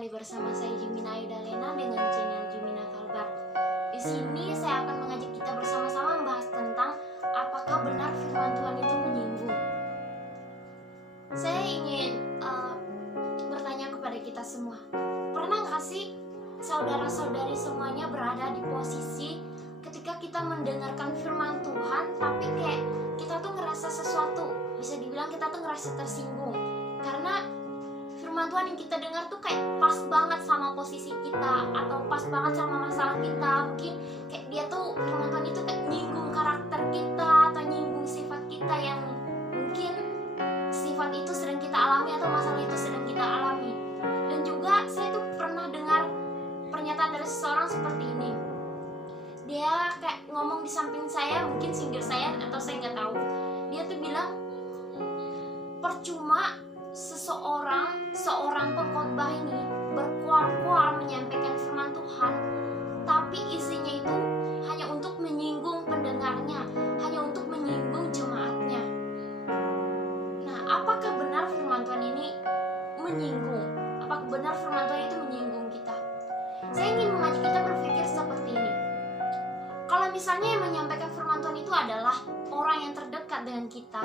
kembali bersama saya Jimina Ayudalena dengan channel Jimina Kalbar. Di sini saya akan mengajak kita bersama-sama membahas tentang apakah benar firman Tuhan itu menyinggung. Saya ingin bertanya kepada kita semua, pernah nggak sih saudara-saudari semuanya berada di posisi ketika kita mendengarkan firman Tuhan, tapi kayak kita tuh ngerasa sesuatu, bisa dibilang kita tuh ngerasa tersinggung karena firman Tuhan yang kita dengar tuh kayak pas banget sama posisi kita atau pas banget sama masalah kita. Mungkin kayak dia tuh, firman Tuhan itu kayak nyinggung karakter kita atau nyinggung sifat kita yang mungkin sifat itu sedang kita alami atau masalah itu sedang kita alami. Dan juga saya tuh pernah dengar pernyataan dari seseorang seperti ini. Dia kayak ngomong di samping saya, mungkin sindir saya atau saya nggak tahu. Dia tuh bilang, percuma seorang pengkhotbah ini berkuar-kuar menyampaikan firman Tuhan, tapi isinya itu hanya untuk menyinggung pendengarnya, hanya untuk menyinggung jemaatnya. Nah, apakah benar firman Tuhan ini menyinggung? Apakah benar firman Tuhan itu menyinggung kita? Saya ingin mengajak kita berpikir seperti ini. Kalau misalnya yang menyampaikan firman Tuhan itu adalah orang yang terdekat dengan kita,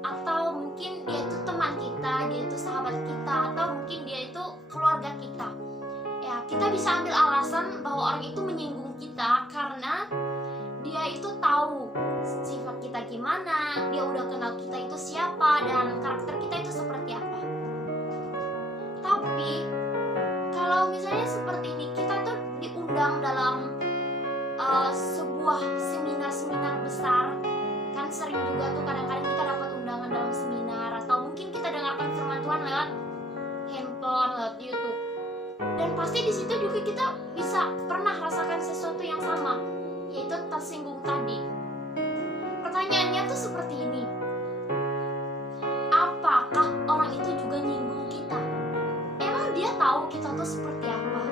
atau mungkin dia itu teman kita, dia itu sahabat kita, atau mungkin dia itu keluarga kita, ya kita bisa ambil alasan bahwa orang itu menyinggung kita karena dia itu tahu sifat kita gimana, dia udah kenal kita itu siapa dan karakter kita itu seperti apa. Tapi kalau misalnya seperti ini, kita tuh diundang dalam sebuah seminar besar, kan sering juga tuh kadang-kadang kita dapat undangan dalam seminar, atau mungkin kita dengarkan firman Tuhan lewat handphone, lewat YouTube. Dan pasti di situ juga kita bisa pernah rasakan sesuatu yang sama, yaitu tersinggung tadi. Pertanyaannya tuh seperti ini, apakah orang itu juga nyinggung kita? Emang dia tahu kita tuh seperti apa?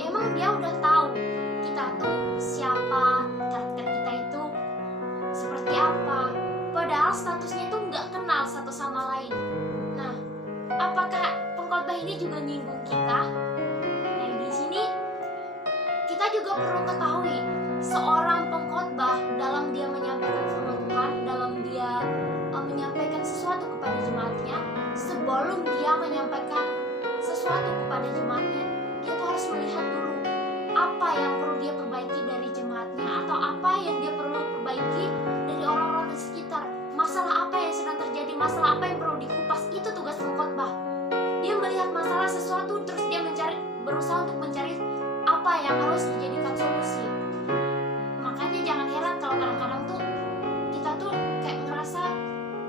Emang dia udah tahu kita tuh siapa, karakter kita itu seperti apa? Padahal statusnya itu nggak kenal satu sama lain. Nah, apakah pengkhotbah ini juga nyinggung kita? Nah, di sini kita juga perlu ketahui, seorang pengkhotbah dalam dia menyampaikan firman Tuhan, dalam dia menyampaikan sesuatu kepada jemaatnya, sebelum dia menyampaikan sesuatu kepada jemaatnya, dia tuh harus melihat dulu apa yang perlu dia perbaiki dari jemaatnya, atau apa yang dia perlu perbaiki dari orang-orang di sekitar. Masalah apa yang sedang terjadi, masalah apa yang perlu dikupas, itu tugas pengkhotbah. Dia melihat masalah sesuatu, terus dia berusaha untuk mencari apa yang harus dijadikan solusi. Makanya jangan heran kalau kadang-kadang tuh kita tuh kayak ngerasa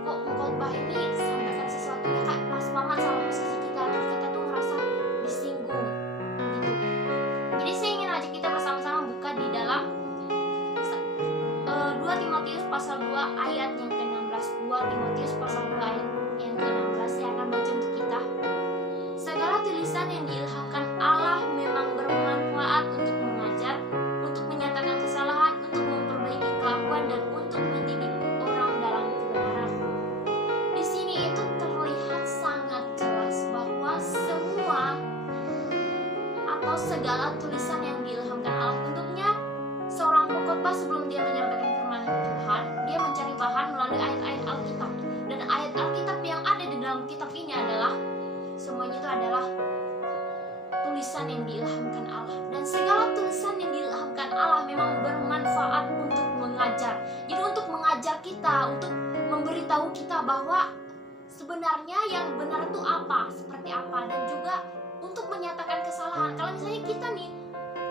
kok pengkhotbah ini sampaikan sesuatu yang kayak pas banget sama posisi kita, terus kita tuh ngerasa disinggung gitu. Jadi saya ingin ajak kita bersama-sama buka di dalam 2 Timotius pasal 2 ayat yang ke-16. 2 Timotius pasal 2 ayat yang ke-16 saya akan baca untuk kita. Segala tulisan yang diilhamkan Allah memang bermanfaat untuk mengajar, untuk menyatakan kesalahan, untuk memperbaiki kelakuan, dan untuk mendidik orang dalam kebenaran. Di sini itu terlihat sangat jelas bahwa semua atau segala tulisan yang diilhamkan Allah, tentunya seorang pengkhotbah sebelum dia menyampaikan firman Tuhan, dia mencari bahan melalui ayat-ayat Alkitab. Dan ayat Alkitab yang ada di dalam kitab ini adalah semuanya itu adalah tulisan yang diilhamkan Allah. Dan segala tulisan yang diilhamkan Allah memang bermanfaat untuk mengajar. Jadi untuk mengajar kita, untuk memberitahu kita bahwa sebenarnya yang benar itu apa, seperti apa, dan juga untuk menyatakan kesalahan. Kalau misalnya kita nih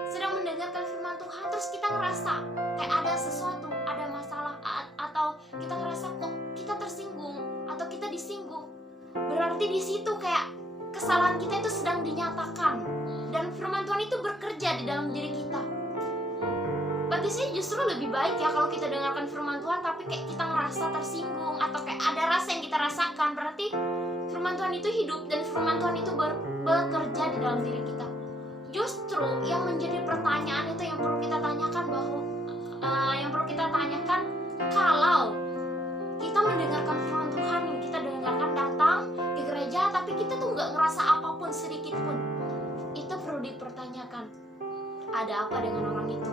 sedang mendengarkan firman Tuhan, terus kita ngerasa kayak ada sesuatu, ada masalah, atau kita ngerasa kok kita tersinggung atau kita disinggung, berarti di situ kayak kesalahan kita itu sedang dinyatakan, dan firman Tuhan itu bekerja di dalam diri kita. Bagi saya justru lebih baik ya kalau kita dengarkan firman Tuhan tapi kayak kita ngerasa tersinggung atau kayak ada rasa yang kita rasakan, berarti firman Tuhan itu hidup dan firman Tuhan itu bekerja di dalam diri kita. Justru yang menjadi pertanyaan itu yang perlu kita tanyakan, kalau kita mendengarkan firman Tuhan yang kita dengarkan, datang ke gereja tapi kita tuh nggak ngerasa apapun sedikit pun, ada apa dengan orang itu.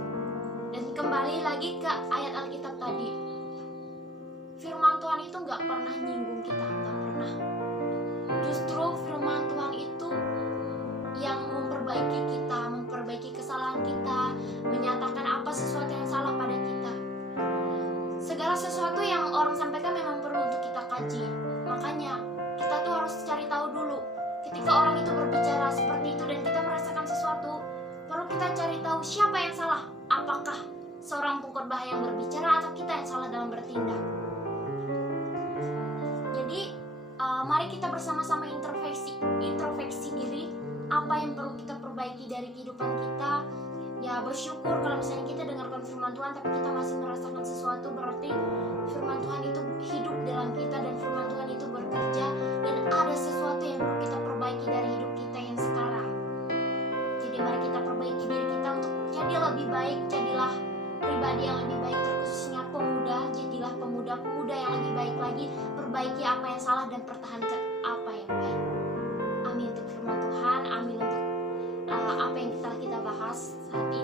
Dan kembali lagi ke ayat Alkitab tadi, firman Tuhan itu gak pernah nyinggung kita, gak pernah. Justru firman Tuhan itu yang memperbaiki kita, memperbaiki kesalahan kita, menyatakan apa sesuatu yang salah pada kita. Segala sesuatu yang orang sampaikan memang perlu untuk kita kaji. Makanya kita tuh harus cari tahu dulu. Ketika orang itu berbicara seperti itu dan kita merasakan sesuatu, perlu kita cari tahu siapa yang salah. Apakah seorang pengkhotbah yang berbicara atau kita yang salah dalam bertindak. Jadi mari kita bersama-sama introspeksi diri, apa yang perlu kita perbaiki dari kehidupan kita. Ya, bersyukur kalau misalnya kita dengarkan firman Tuhan tapi kita masih merasakan sesuatu, berarti firman Tuhan itu hidup dalam kita dan firman Tuhan itu bekerja, dan ada sesuatu yang perlu kita perbaiki dari hidup kita yang sekarang. Jadi mari kita perbaiki diri kita untuk jadi lebih baik, jadilah pribadi yang lebih baik, terkhususnya pemuda, jadilah pemuda-pemuda yang lebih baik lagi, perbaiki apa yang salah dan pertahankan apa yang baik. Amin untuk firman Tuhan, amin untuk apa yang kita bahas saat ini.